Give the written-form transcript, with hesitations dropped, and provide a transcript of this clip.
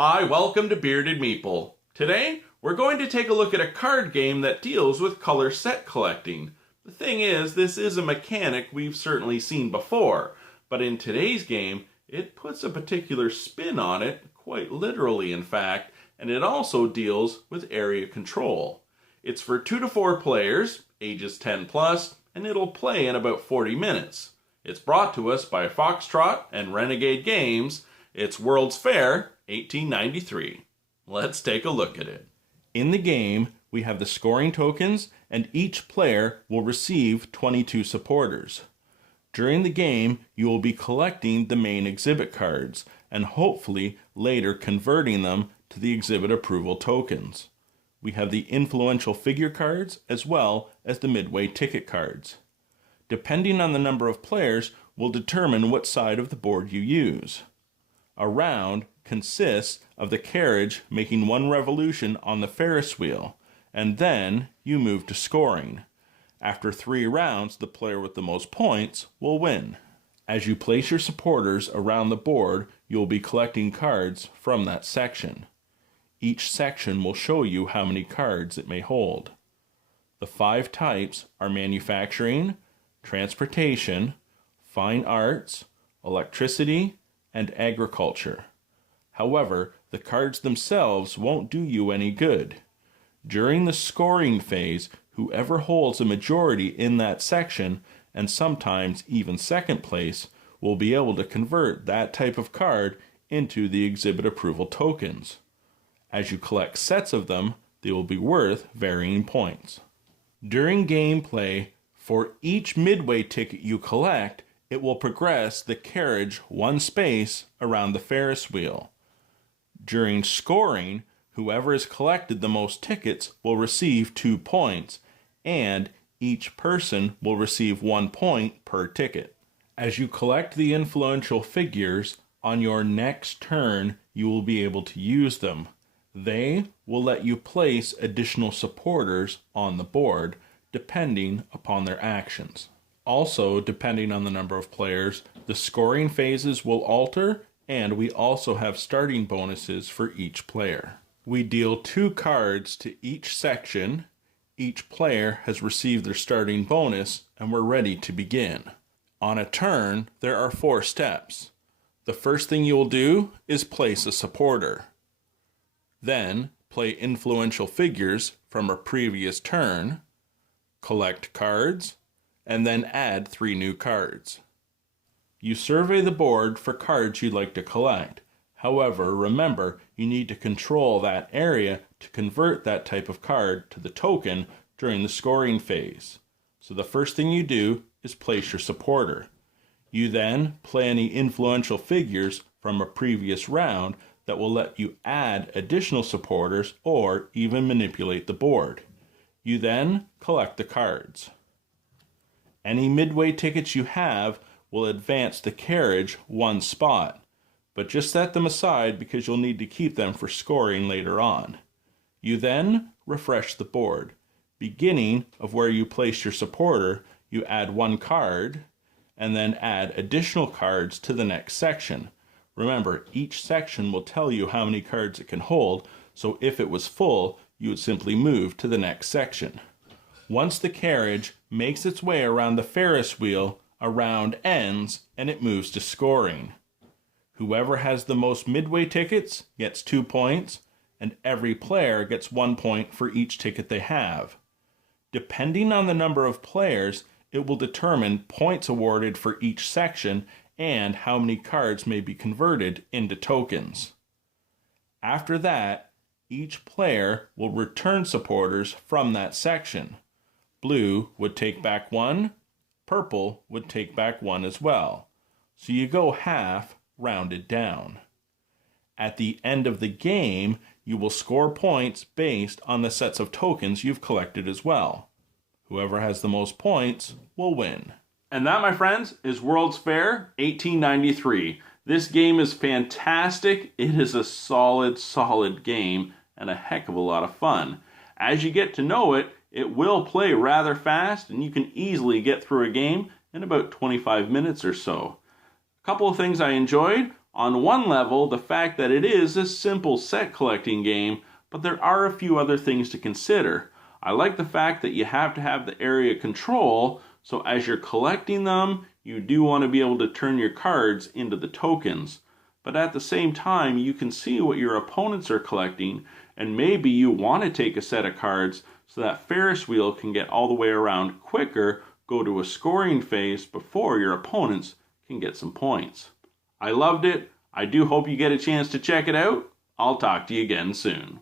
Hi, welcome to Bearded Meeple. Today, we're going to take a look at a card game that deals with color set collecting. The thing is, this is a mechanic we've certainly seen before, but in today's game, it puts a particular spin on it, quite literally in fact, and it also deals with area control. It's for 2 to 4 players, ages 10 plus, and it'll play in about 40 minutes. It's brought to us by Foxtrot and Renegade Games. It's World's Fair 1893. Let's take a look at it. In the game, we have the scoring tokens, and each player will receive 22 supporters. During the game, you will be collecting the main exhibit cards, and hopefully later converting them to the exhibit approval tokens. We have the influential figure cards as well as the midway ticket cards. Depending on the number of players will determine what side of the board you use. A round consists of the carriage making one revolution on the Ferris wheel, and then you move to scoring. After 3 rounds, the player with the most points will win. As you place your supporters around the board, you will be collecting cards from that section. Each section will show you how many cards it may hold. The 5 types are manufacturing, transportation, fine arts, electricity, and agriculture. However, the cards themselves won't do you any good. During the scoring phase, whoever holds a majority in that section, and sometimes even second place, will be able to convert that type of card into the exhibit approval tokens. As you collect sets of them, they will be worth varying points. During gameplay, for each midway ticket you collect, it will progress the carriage 1 space around the Ferris wheel. During scoring, whoever has collected the most tickets will receive 2 points, and each person will receive 1 point per ticket. As you collect the influential figures, on your next turn you will be able to use them. They will let you place additional supporters on the board, depending upon their actions. Also, depending on the number of players, the scoring phases will alter, and we also have starting bonuses for each player. We deal 2 cards to each section. Each player has received their starting bonus, and we're ready to begin. On a turn, there are 4 steps. The first thing you will do is place a supporter. Then, play influential figures from a previous turn, collect cards, and then add 3 new cards. You survey the board for cards you'd like to collect. However, remember, you need to control that area to convert that type of card to the token during the scoring phase. So the first thing you do is place your supporter. You then play any influential figures from a previous round that will let you add additional supporters or even manipulate the board. You then collect the cards. Any midway tickets you have will advance the carriage 1 spot, but just set them aside because you'll need to keep them for scoring later on. You then refresh the board. Beginning of where you place your supporter, you add 1 card, and then add additional cards to the next section. Remember, each section will tell you how many cards it can hold, so if it was full, you would simply move to the next section. Once the carriage makes its way around the Ferris wheel, a round ends and it moves to scoring. Whoever has the most midway tickets gets 2 points, and every player gets 1 point for each ticket they have. Depending on the number of players, it will determine points awarded for each section and how many cards may be converted into tokens. After that, each player will return supporters from that section. Blue would take back 1, purple would take back 1 as well. So you go half, rounded down. At the end of the game, you will score points based on the sets of tokens you've collected as well. Whoever has the most points will win. And that, my friends, is World's Fair 1893. This game is fantastic. It is a solid game and a heck of a lot of fun. As you get to know it, it will play rather fast, and you can easily get through a game in about 25 minutes or so. A couple of things I enjoyed. On one level, the fact that it is a simple set collecting game, but there are a few other things to consider. I like the fact that you have to have the area control, so as you're collecting them, you do want to be able to turn your cards into the tokens. But at the same time, you can see what your opponents are collecting, and maybe you want to take a set of cards so that Ferris wheel can get all the way around quicker, go to a scoring phase before your opponents can get some points. I loved it. I do hope you get a chance to check it out. I'll talk to you again soon.